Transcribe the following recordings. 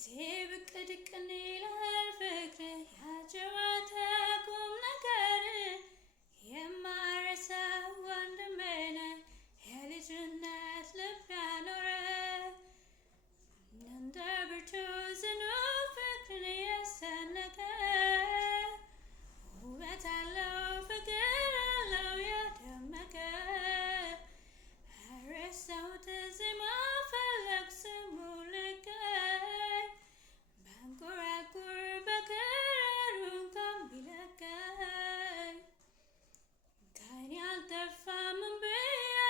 ብቅ ድቅን ይላል ፍቅር ያጨዋታ ቁም ነገር የማረሳው ወንድሜ ነህ የልጅነት ልብ ያኖረ እንደ ብርቱ ጽኑ ፍቅርን የሰነቀ ውበት አለው ፍቅር አለው ያደመቀ ረሳሁት ዜማ ፈለግ ስሙ ልቀኝ ባንጎራጉር በክራሩ እንኳን ቢለቀኝ ከዓይኔ አልጠፋም እምቢ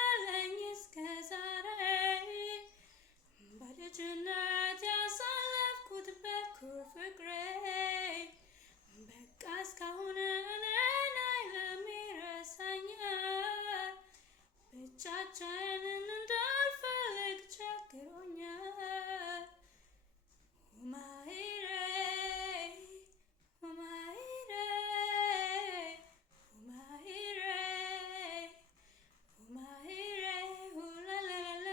አለኝ እስከ ዛሬ በልጅነት ያሳለፍኩት በኩር ፍቅሬ በቃ እስካሁን እኔን አይልም ይረሳኛል ብቻችንን እንዳልፈልግ ቸግሮኛል ሁማይሬ ሁማይሬ ሁማይሬ ሁማይሬ ሁላላላ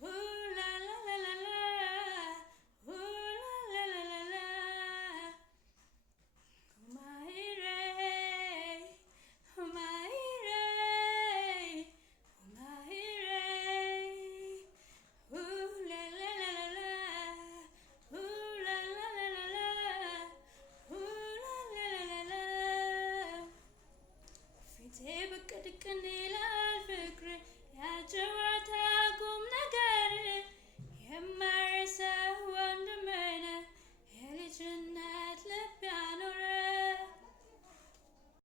ሁላላላላ ሁላላላላ ሁማይሬ ሁማይሬ ብቅ ድቅን ይላል ፍቅር ያጨዋ